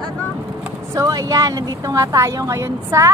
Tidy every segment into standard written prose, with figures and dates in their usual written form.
Ano? So, ayan, nandito nga tayo ngayon sa...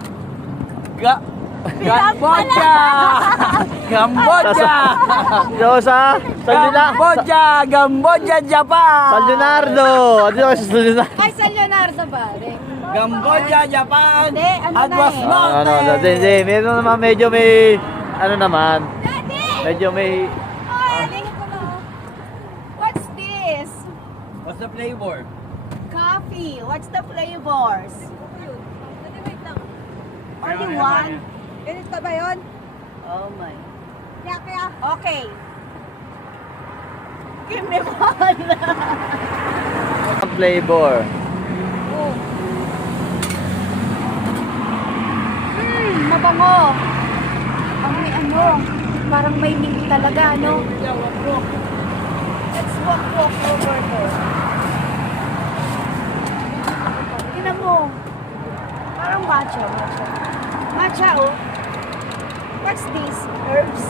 Cambodia! Cambodia! Sa Cambodia, Japan! San Leonardo! Ano yung sa Leonardo? Ay, San Leonardo ba? Cambodia, Japan! Hindi, ano na Adwas eh. Norte! Hindi. Meron naman medyo may... Ano naman? Daddy! Medyo may... Oh, what's this? What's the flavor? Coffee. What's the flavors? Wait lang. Only one? Ganit pa ba yun? Oh my. Kaya. Okay. Give me one. Flavor. Oh. Mabango. Ang may ano, parang may mint talaga, ano? Let's walk over there. Tingnan mo. Parang matcha. Matcha, oh. What's this? Herbs?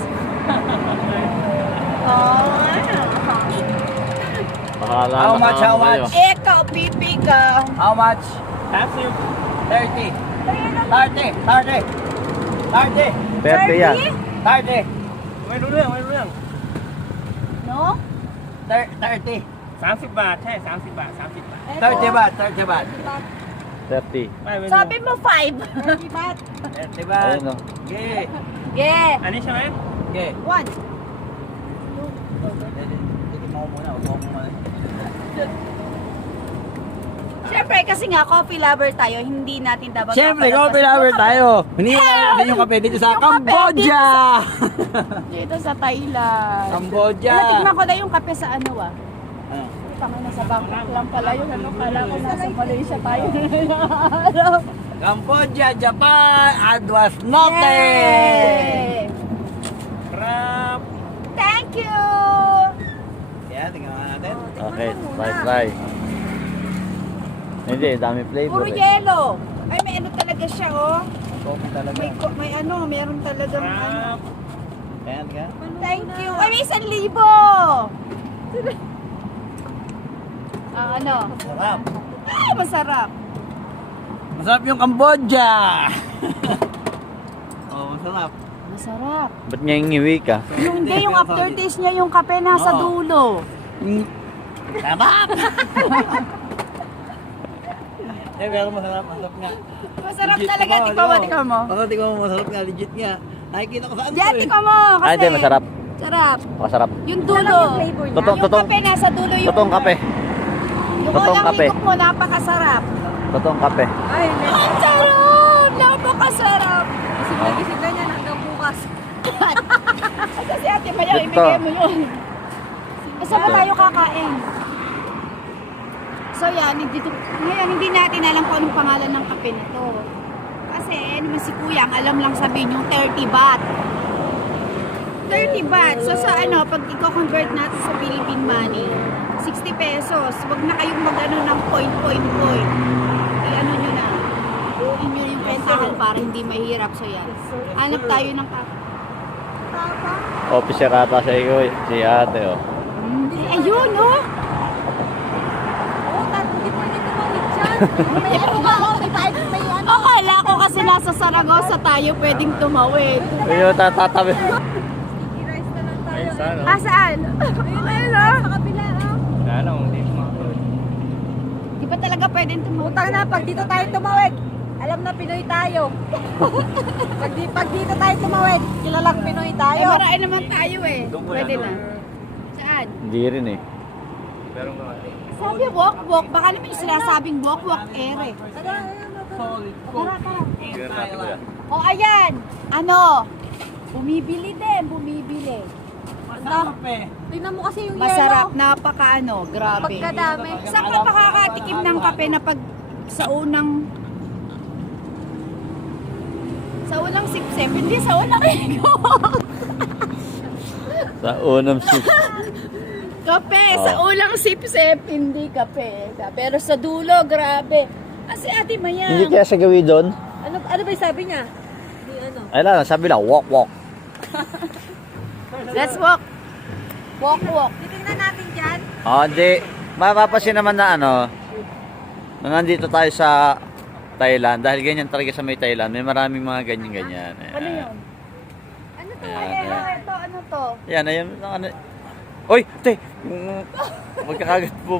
Oh, ano? Bahala How na much, kayo. how much? Ikaw, pipi ka. How much? 30. 30. 30 yan. 30. Mayรู้เรื่อง No? 30. 30 บาทใช่30 บาท 30 บาท 30 baht, 30 baht. 30. ไม่ไม่ Sabi mo 5. 30 baht. 30 baht. Ayun o. Okay. Yeah. อันนี้ใช่ไหม Okay. One. Titignan ko muna. Huwag mo muna. Siyempre, kasi nga, coffee lover tayo, hindi natin dapat... Siyempre, papalagpas coffee lover yung tayo. Hindi natin yung kape dito sa Yung kape Cambodia. Dito sa Thailand. Cambodia. Natignan ko na yung kape sa ano ah. Ano? Tama na sa Bangkok lang pala yun. Ano pala ko nasa Malaysia tayo. Cambodia, Japan, Adwas Norte. Yay! ครับ Thank you! Kaya, tingnan nga natin. Okay, try. Hindi, dami flavor Puro eh. yellow. Ay, may ano talaga siya oh. Coffee talaga. May ano, meron talagang ครั ano. บ Kaya, tingnan. Thank you. Ay, may 1,000. Ano? Sarap. Ay, masarap. Masarap yung Cambodia. Oh, masarap. Masarap. Ba't niya yung ngiwi ka? Yung hindi, yung aftertaste niya, yung kape nasa Oo. dulo. Sarap! Eh, pero masarap. Masarap nga. Masarap Legit. talaga. Oo, Tikman mo, oo. tikman mo. Oo, tikman mo. Masarap nga. Legit nga. Nakikita ko saan to Diyan, eh. tikman mo. Kasi, Ah, hindi, masarap. Sarap. Masarap. Yung dulo. Totong, Yung kape nasa dulo. Yung Totoong kape. Yung Totoong unang kape. higop mo, napakasarap. Totoong kape. Ay, Ang sarap! Napakasarap. gising na niyan hanggang bukas. Kasi ate Mayaw, Ito. ibigay mo yun. Saan ba tayo kakain? So yan, ngayon hindi natin alam kung anong pangalan ng kape na to. Kasi naman si Kuya, ang alam lang sabihin yung 30 baht. 30 baht. So sa ano, pag i-convert natin sa Philippine money, 60 pesos. Wag na kayong mag-ano ng point. I-ano nyo na. Buuin nyo yung pentahan para hindi mahirap. So yan. Hanap tayo ng kape. Officer ata sa iyo, si ate oh. Ayun, oh! Oo, hindi pwede tumawid dyan. May ano ba? May ano. Akala ko kasi nasa Saragossa tayo pwedeng tumawid. Ayun, tatatabi. I-rice na lang tayo. ay sana Ah, saan? Ayun, oh! Sa kabila, oh. wala lang hindi makakawin Di ba talaga pwedeng tumawid? Utang na, pag dito tayo tumawid, alam na Pinoy tayo. pag dito tayo tumawid, kilalang Pinoy Eh, tayo. marami naman tayo eh. Doon po Pwede yan, na. Saan? Hindi rin eh. meron ka Sabi walk. Baka naman yung sinasabing walk, air eh. Tara. O, ayan. Ano? Bumibili din, Masarap eh. Tingnan mo kasi yung Masarap, yellow. napaka ano, grabe. Pagkadami. Saan ka makakatikim ng kape na pag sa unang sip-sip, hindi sa unang higop. Sa unang sis. Kape, Oh. sa unang sip-sip, hindi kape. Pero sa dulo, grabe. Kasi ate Mayang. Hindi kaya sa gawi doon? Ano ba yung sabi niya? Di ano. Ay lang, sabi lang, walk. Let's walk. Walk. Titingnan natin dyan. Oh, hindi. Mapapasin naman na ano, Nung nandito tayo sa Thailand, dahil ganyan talaga sa may Thailand, may maraming mga ganyan-ganyan. Ano yun? Ano to? Ayan, Ay, ayan. ito, ano to? Ayan, ayan. Ano. Uy, te! Magkakagat po.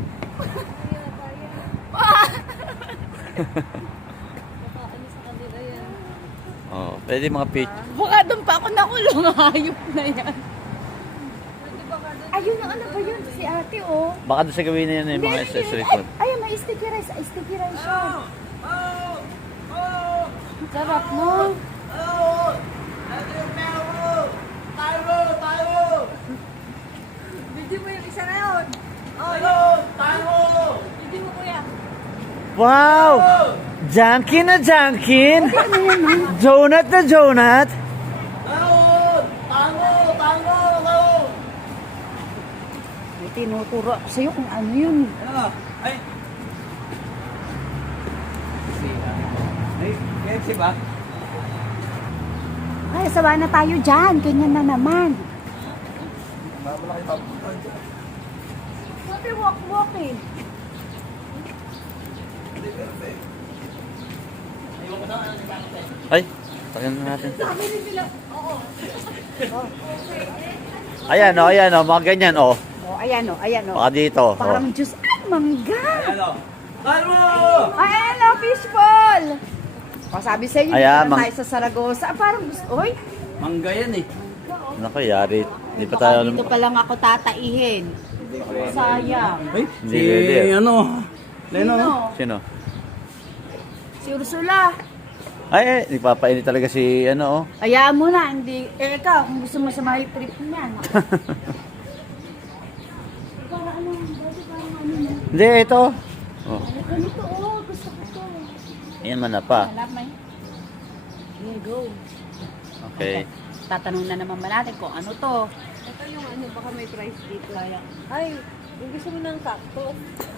Oh, pwede mga pitch. Baka doon pa ako nakulong, hayop na yan. Ayun, ano ba yun? Si ate, oh. Baka doon sa gawin na yan yung mga accessory ko. Ayun, may sticky rice. Ay, sticky rice siya. Sarap, no? Video mo yung isa na yun. Video mo kuya. Wow! Junkin na junkin! Donut na donut! May tinuturo ako sa'yo kung ano yun. Ano? Ay! Ay, KFC ba? Ay, sawa na tayo dyan. Ganyan na naman. Sabi, walk eh. Ay, tagan na natin. Ayan o, ayan o, mga ganyan o. Oh, ayan o, ayan o. Baka dito. Parang Oh. juice. Ay, mangga. Ano? Kalmo! Ay, ayan o, fishball. O, sabi sa inyo, Ayan, dito na tayo sa Saragossa. Ah, parang gusto. Oy, Mangga yan eh. Naku, yari. Hindi pa baka tayo dito pa lang ako tataihin. Sayang. Ay, Hindi pwede. ano? Leno, no? Sino? Si Ursula. Ay, nagpapainit talaga si ano oh. Hayaan mo na, hindi. Eh, ikaw, kung gusto mo sa mga trip niyan. Para ano, dati parang ano na. Hindi, ito. Oh. Ganito, oh, gusto ko to. Ayan man na pa. Alam mo Here go. Okay. Tatanong na naman natin kung ano to. Ito yung ano, baka may price dito. Ay, yung gusto mo ng cactus.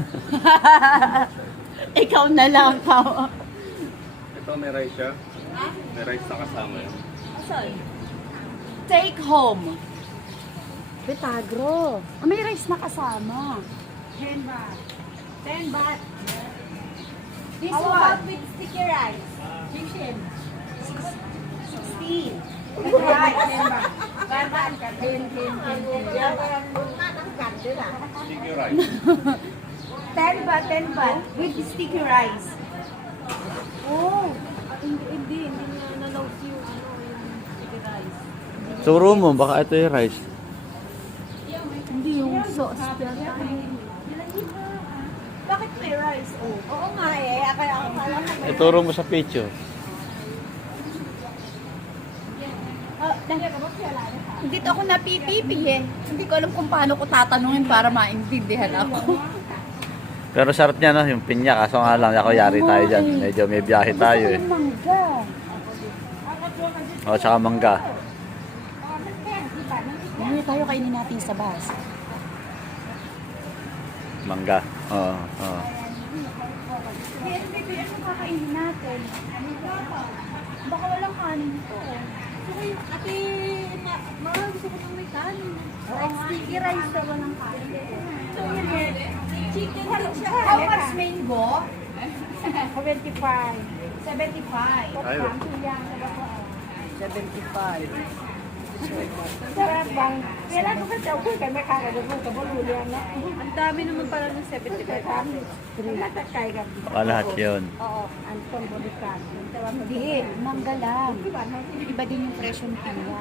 Ikaw na lang, ikaw. Ito may rice siya. May rice na kasama yun. Asan? Take home. Betagro. Ah, may rice na kasama. 10 baht. 10 baht. This How one much? with sticky rice. Chicken. 16. Rice, 10 baht. 10 baht ka. 10. Yan, parang matangkat din ah. Sticky rice. 10 baht with sticky rice. Oh, hindi na nalaws yung ano, yung sticky rice. Turo mo, baka ito yung rice. Hindi yung sauce. Bakit may rice? Oh. Oo nga eh, kaya ako pala ka may Ituro mo sa picture. Dito ako napipipi eh. Hindi ko alam kung paano ko tatanungin para maintindihan ako. Pero sarap niya no, yung pinya. Kaso nga lang, ako yari tayo dyan. Medyo may biyahe tayo eh. Mangga. O, tsaka mangga. Ano tayo kainin natin sa bus? Mangga. Oo, oo. Hindi, ano kakainin natin? Baka walang kanin to. Ate, mga gusto ko nang may kanin. Like sticky rice na walang kanin. Chicken din siya. How much mango? 75. 75. Ayun. 75. Sarap bang? Kailan ko kasi ako kay may kakagat mo kabululian na. Ang dami naman pala ng 75 kami. Lahat kay gabi. Baka lahat yun. Oo, Anton Bolican. Hindi, mangga lang. Iba din yung presyo ng pinya.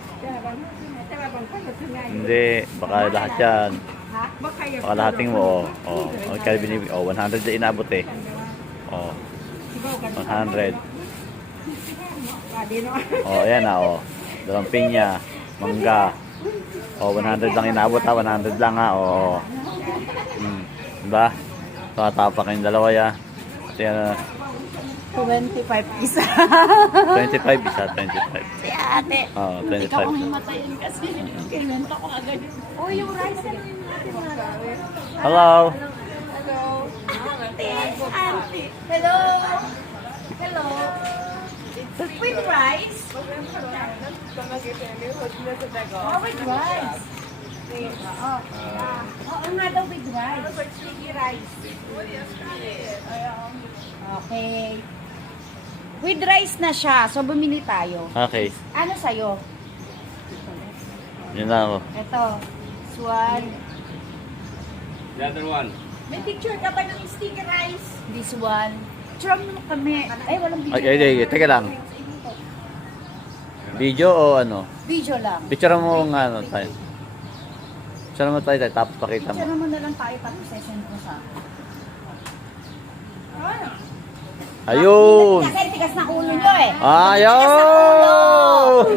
Hindi, baka lahat yan. Baka lahating mo. O, kaya binibig. O, 100 na inabot eh. O, 100. O, ayan na o. Dalawang pinya, mangga. O, 100 lang inabot ha. 100 lang ha. O. Diba? Tatapak kayong dalawa ya. Kasi 25 isa. 25 isa, 25. Si ate. Oo, Hindi ka 25. kong himatayin kasi kinwento ko agad. Oh, yung rice na yun natin na. Hello. Hello. Auntie. Hello. Hello. With rice? Oh, with rice. Oo nga daw with rice. Sticky rice. Okay. With rice na siya, so bumili tayo. Okay. Ano sa'yo? Yun na ako. Ito. Swan. The other one. May picture ka ba ng sticky rice? This one. Tram mo kami. Ay, walang video. Ay, teka lang. Video o ano? Video lang. Picture mo nga ano tayo. Picture mo tayo, tapos pakita mo. Picture mo na lang tayo pati session ko sa. Ayun! Kasi tigas na ulo nyo eh. Ayun!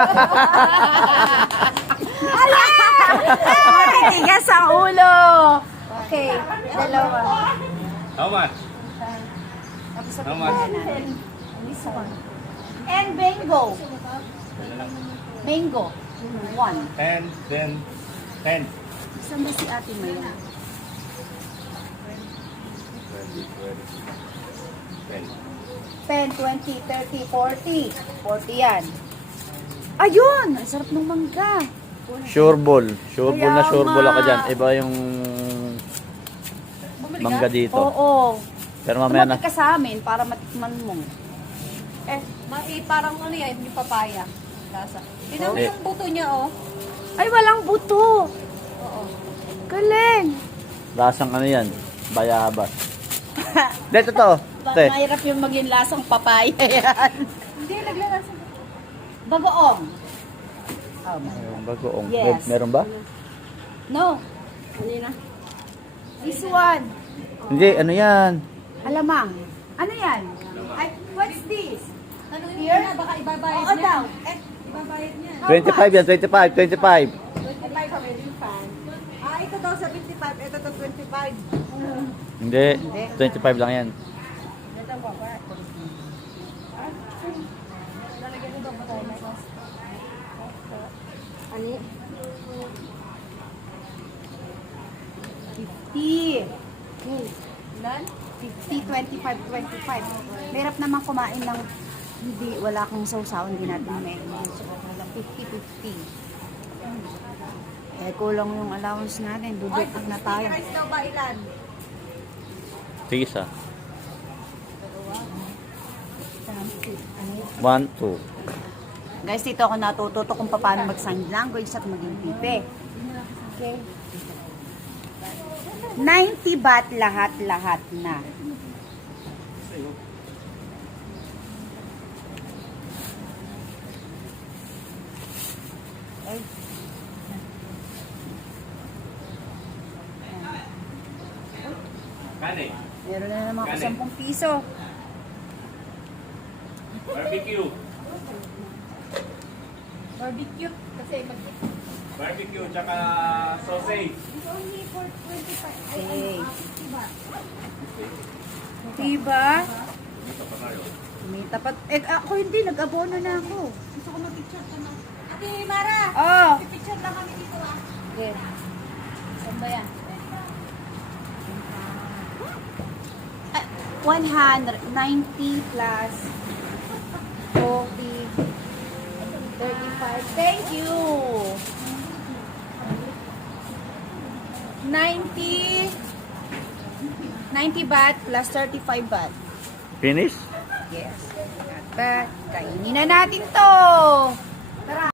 Tigas ang ulo. Okay, dalawa. How much? Tapos sa How much? natin. This one. And mango. Mango. 1. 10, then 10. Saan ba si ate mo yun? 10, 20, 30, 40. 40 yan. Ayun! Ang sarap ng mangga. Sure ball. Sure ball na Kaya sure ball ako nga. dyan. Iba yung mangga dito. Oo. Pero mamaya na. Tumapit ka sa amin para matikman mo. Parang ano yan, yung papaya. Lasa. Tignan mo Eh. yung buto niya, oh. Ay, walang buto. Galing. Lasang ano yan? Bayabas. Dito to. Te. Mahirap yung maging lasang papaya yan. Hindi, naglalasa. Bagoong. Oh, Ayun, bagoong. Yes. Meron ba? no. Ano na? This one. Hindi, ano yan? Alamang. Ano yan? Ay, what's this? Ano Here? yun? Baka ibabayad Oo niya. daw. Ibabayad niya. 25 yan, 25, 25. 25 kami yung fan. Ito daw sa 25. Ito daw 25. Hindi, 25 lang yan. Ito ba ba? Lalagyan ko daw ba tayo na Ani? 50. Ilan? 50, 25, 25. Mahirap naman kumain ng hindi, wala kang sausaw, hindi natin may so, okay lang. 50, 50. Eh, kulang yung allowance natin. Dudukot na tayo. Rice daw ba ilan? Sige isa. 1, 2. Guys, dito ako natututo kung paano mag-sign language at maging pipe. Okay. 90 baht lahat-lahat na. Ay. Kani. Meron na naman ako 10 piso. Barbecue. Barbecue. Kasi Barbecue, tsaka sausage. Okay. Diba? Kumita pa. Eh, ako hindi. Nag-abono na ako. gusto ko mag-picture ka na. Ate Mara! Oh. Picture lang kami dito, ah. Okay. Saan ba yan? 190 plus 40, 35. Thank you. 90 baht plus 35 baht. Finish? Yes. Not bad. Kainin na natin to. Tara.